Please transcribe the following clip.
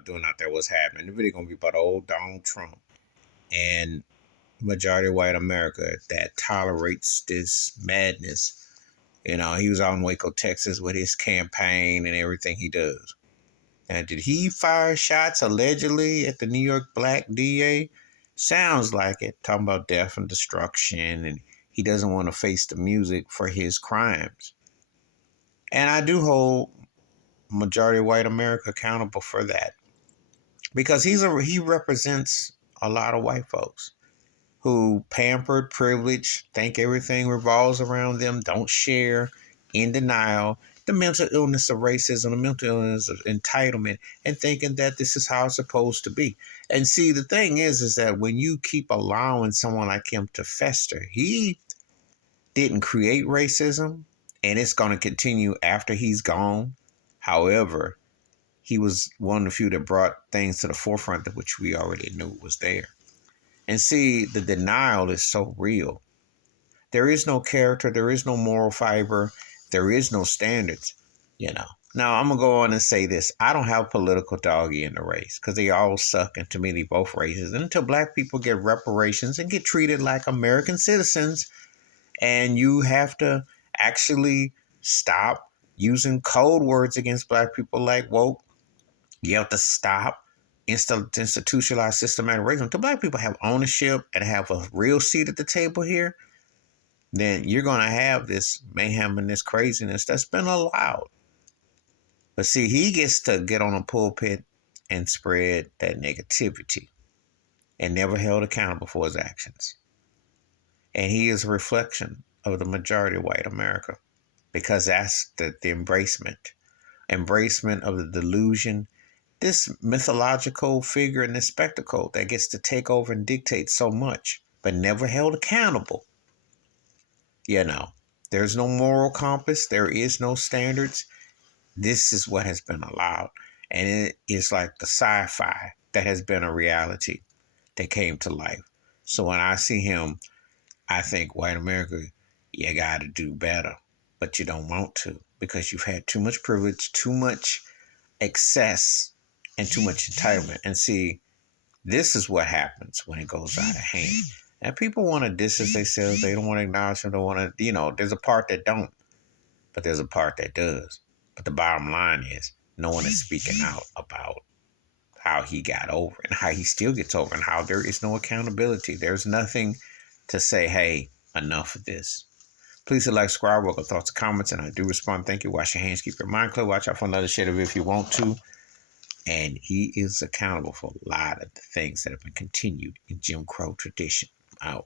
y'all doing out there? What's happening? The video gonna be about old Donald Trump and majority white America that tolerates this madness. You know, he was out in Waco, Texas with his campaign and everything he does. Now, did he fire shots allegedly at the New York black DA? Sounds like it, talking about death and destruction, and he doesn't want to face the music for his crimes. And I do hold majority white America accountable for that because he represents a lot of white folks who pampered, privileged, think everything revolves around them, don't share, in denial, the mental illness of racism, the mental illness of entitlement, and thinking that this is how it's supposed to be. And see, the thing is that when you keep allowing someone like him to fester, he didn't create racism, and it's going to continue after he's gone. However, he was one of the few that brought things to the forefront of which we already knew was there. And see, the denial is so real. There is no character, there is no moral fiber, there is no standards, you know. Now, I'm going to go on and say this. I don't have political doggy in the race because they all suck, and to me, they both races. And until black people get reparations and get treated like American citizens, and you have to actually stop using code words against black people like woke, you have to stop institutionalized systematic racism. Until black people have ownership and have a real seat at the table here, then you're going to have this mayhem and this craziness that's been allowed. But see, he gets to get on a pulpit and spread that negativity and never held accountable for his actions. And he is a reflection of the majority of white America because that's the embracement of the delusion, this mythological figure and this spectacle that gets to take over and dictate so much, but never held accountable. You know, there's no moral compass. There is no standards. This is what has been allowed. And it is like the sci-fi that has been a reality that came to life. So when I see him, I think, white America, you got to do better. But you don't want to because you've had too much privilege, too much excess, and too much entitlement. And see, this is what happens when it goes out of hand. And people want to distance themselves. They don't want to acknowledge them. They want to, there's a part that don't, but there's a part that does. But the bottom line is no one is speaking out about how he got over and how he still gets over and how there is no accountability. There's nothing to say, hey, enough of this. Please hit like, subscribe, welcome thoughts and comments, and I do respond. Thank you. Wash your hands, keep your mind clear. Watch out for another shade of it if you want to. And he is accountable for a lot of the things that have been continued in Jim Crow tradition. Out.